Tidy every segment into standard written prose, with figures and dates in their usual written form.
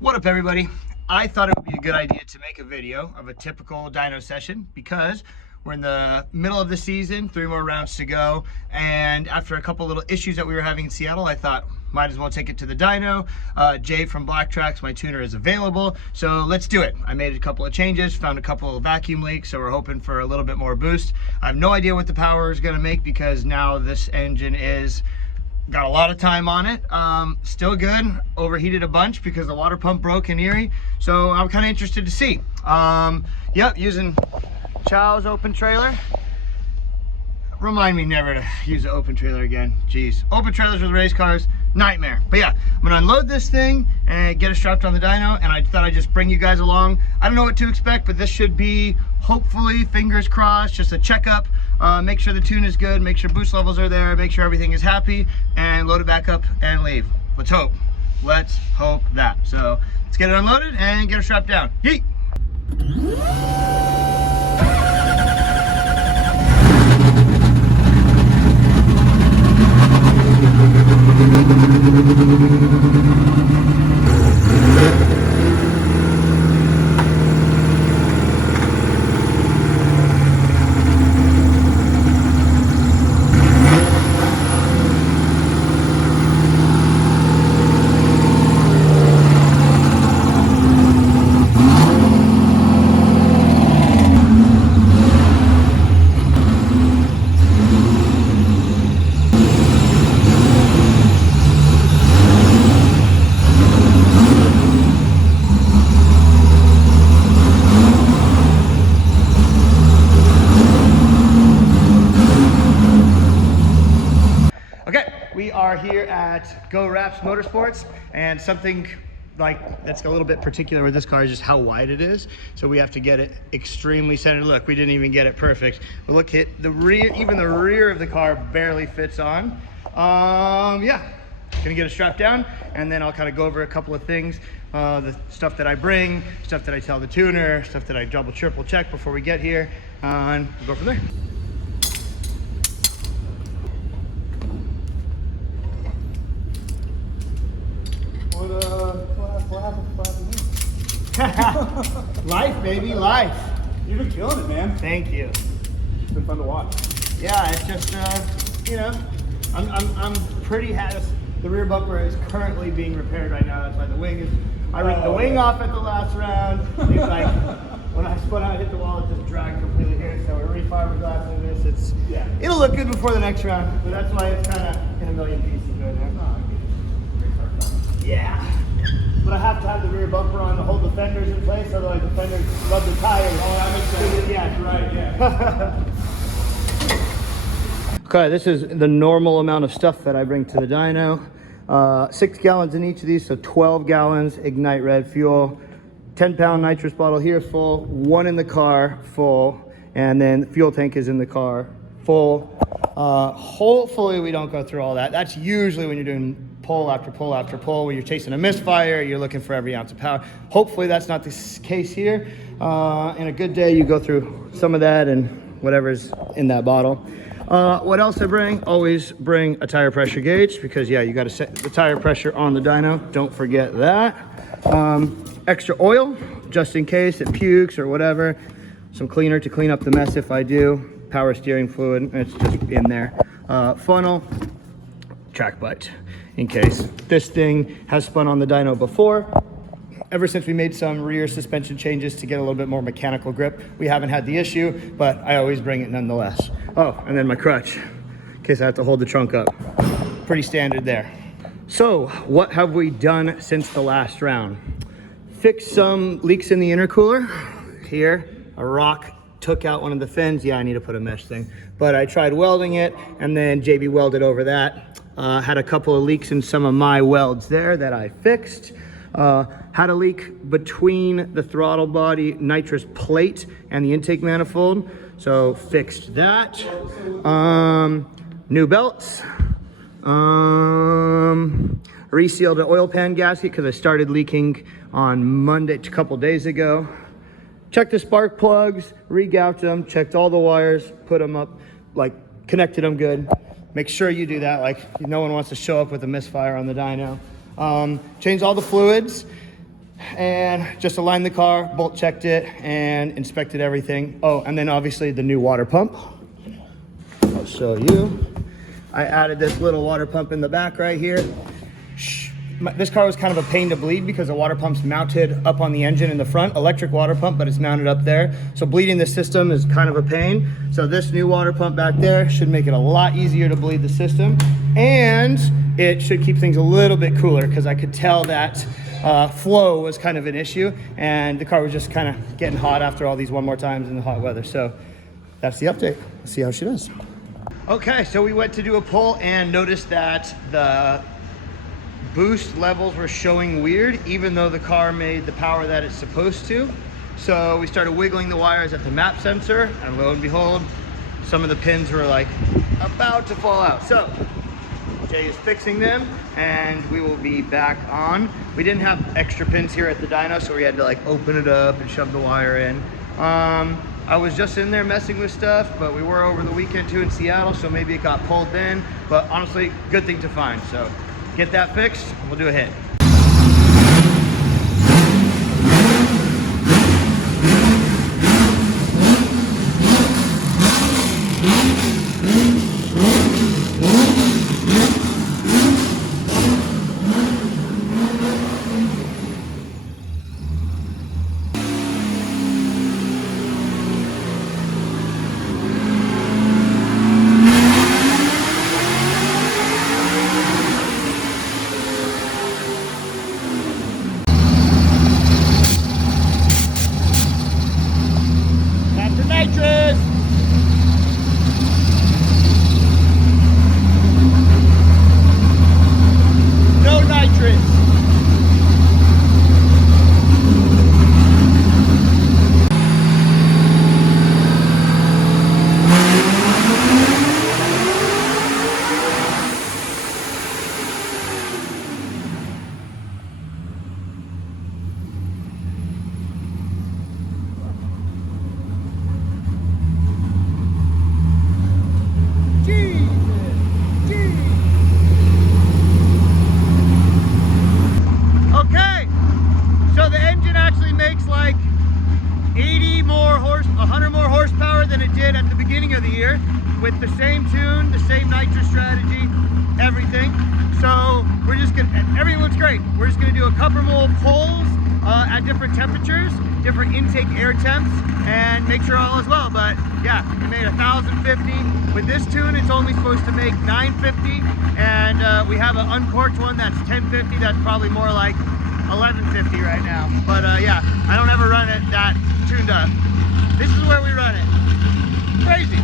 What up, everybody? I thought it would be a good idea to make a video of a typical dyno session because we're in the middle of the season, 3 more rounds to go, and after a couple little issues that we were having in Seattle, I thought might as well take it to the dyno. Jay from Black Tracks, my tuner, is available, so let's do it. I made a couple of changes, found a couple of vacuum leaks, so we're hoping for a little bit more boost. I have no idea what the power is going to make because now this engine is got a lot of time on it. Still good. Overheated a bunch because the water pump broke in Erie. So I'm kind of interested to see. Yep, using Chow's open trailer. Remind me never to use an open trailer again. Jeez. Open trailers with race cars, nightmare. But yeah, I'm gonna unload this thing and get it strapped on the dyno, and I thought I'd just bring you guys along. I don't know what to expect, but this should be, hopefully, fingers crossed, just a checkup. Make sure the tune is good, make sure boost levels are there, make sure everything is happy, and load it back up and leave. Let's hope. Let's hope that. So let's get it unloaded and get it strapped down. Yeet! We are here at Go Wraps Motorsports, and something like that's a little bit particular with this car is just how wide it is. So we have to get it extremely centered. Look, we didn't even get it perfect. But look, hit the rear, even the rear of the car barely fits on. Yeah, gonna get it strapped down, and then I'll kind of go over a couple of things. The stuff that I bring, stuff that I tell the tuner, stuff that I double, triple check before we get here, and we'll go from there. What happened? Life, baby, life. You've been killing it, man. Thank you. It's been fun to watch. Yeah, it's just, you know, I'm pretty happy. The rear bumper is currently being repaired right now. That's why the wing is, I ripped the wing off at the last round. It's like, when I spun out, hit the wall, it just dragged completely here. So we're refiberglassing this. It'll look good before the next round, but that's why it's kind of in a million pieces right now. Yeah. But I have to have the rear bumper on to hold the fenders in place, otherwise the fenders rub the tires. Oh, that makes sense. Yeah, Right, yeah. Okay, this is the normal amount of stuff that I bring to the dyno. 6 gallons in each of these, so 12 gallons Ignite Red fuel. 10-pound nitrous bottle here full, 1 in the car full, and then the fuel tank is in the car full. Hopefully we don't go through all that. That's usually when you're doing pull after pull after pull, where you're chasing a misfire, you're looking for every ounce of power. Hopefully that's not the case here. In a good day, you go through some of that and whatever's in that bottle. What else I bring? Always bring a tire pressure gauge because, yeah, you got to set the tire pressure on the dyno. Don't forget that. Extra oil, just in case it pukes or whatever. Some cleaner to clean up the mess if I do. Power steering fluid, it's just in there. Funnel, track butt, in case. This thing has spun on the dyno before. Ever since we made some rear suspension changes to get a little bit more mechanical grip, we haven't had the issue, but I always bring it nonetheless. Oh, and then my crutch, in case I have to hold the trunk up. Pretty standard there. So, what have we done since the last round? Fixed some leaks in the intercooler. Here, a rock took out one of the fins. Yeah, I need to put a mesh thing. But I tried welding it, and then JB welded over that. Had a couple of leaks in some of my welds there that I fixed. Had a leak between the throttle body nitrous plate and the intake manifold, so fixed that. New belts. Resealed an oil pan gasket because I started leaking on Monday, a couple days ago. Checked the spark plugs, re-gouged them, checked all the wires, put them up, like connected them good. Make sure you do that, like no one wants to show up with a misfire on the dyno. Changed all the fluids. and just aligned the car, bolt checked it, and inspected everything. Oh, and then obviously the new water pump. I'll show you. I added this little water pump in the back right here. This car was kind of a pain to bleed because the water pump's mounted up on the engine in the front, electric water pump, but it's mounted up there. So bleeding the system is kind of a pain. So this new water pump back there should make it a lot easier to bleed the system. And it should keep things a little bit cooler because I could tell that flow was kind of an issue and the car was just kind of getting hot after all these one more times in the hot weather. So that's the update. Let's see how she does. Okay, so we went to do a pull and noticed that the boost levels were showing weird, even though the car made the power that it's supposed to. So we started wiggling the wires at the map sensor, and lo and behold, some of the pins were like about to fall out. So Jay is fixing them and we will be back on. We didn't have extra pins here at the dyno, so we had to like open it up and shove the wire in. I was just in there messing with stuff, but we were over the weekend too in Seattle, so maybe it got pulled in, but honestly, good thing to find. So get that fixed, we'll do a hit. Like 80 more 100 more horsepower than it did at the beginning of the year, with the same tune, the same nitro strategy, everything. So we're just gonna, everything looks great. We're just gonna do a couple more pulls at different temperatures, different intake air temps, and make sure all is well. But yeah, we made 1,050. With this tune, it's only supposed to make 950, and we have an uncorked one that's 1050. That's probably more like 1150 right now. But yeah, I don't ever run it that tuned up. This is where we run it. Crazy.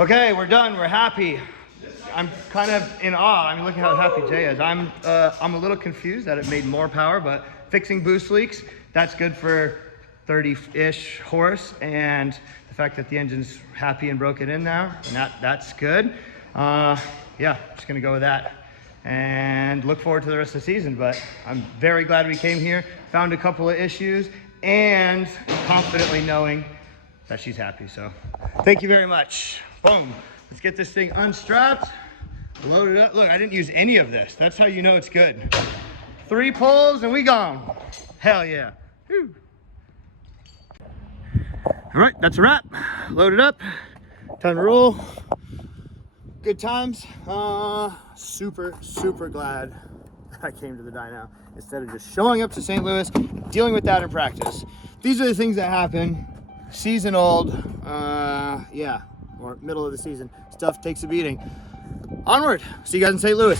Okay, we're done. We're happy. I'm kind of in awe. I mean, look at how happy Jay is. I'm a little confused that it made more power, but fixing boost leaks, that's good for 30-ish horse, and the fact that the engine's happy and broke it in now, and that's good. Yeah, just gonna go with that and look forward to the rest of the season. But I'm very glad we came here, found a couple of issues, and confidently knowing that she's happy. So thank you very much. Boom. Let's get this thing unstrapped, load it up. Look, I didn't use any of this. That's how you know it's good. 3 pulls and we gone. Hell yeah. Whew. All right, that's a wrap. Load it up. Time to roll. Good times. Super, super glad that I came to the dyno instead of just showing up to St. Louis, dealing with that in practice. These are the things that happen. Season old, yeah, or middle of the season. Stuff takes a beating. Onward. See you guys in St. Louis.